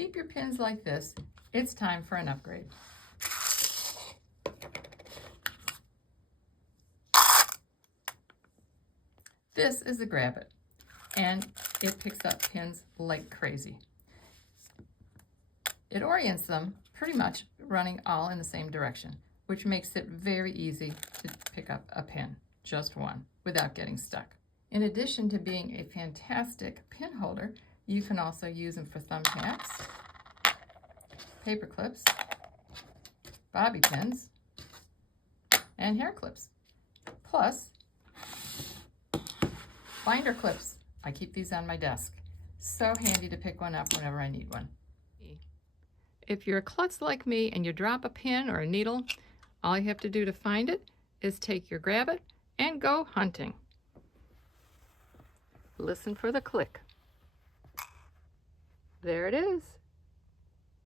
keep your pins like this, it's time for an upgrade. This is the Grabbit, and it picks up pins like crazy. It orients them pretty much running all in the same direction, which makes it very easy to pick up a pin, just one, without getting stuck. In addition to being a fantastic pin holder, you can also use them for thumbtacks, paper clips, bobby pins, and hair clips. Plus, binder clips. I keep these on my desk. So handy to pick one up whenever I need one. If you're a klutz like me and you drop a pin or a needle, all you have to do to find it is take your Grabbit and go hunting. Listen for the click. There it is.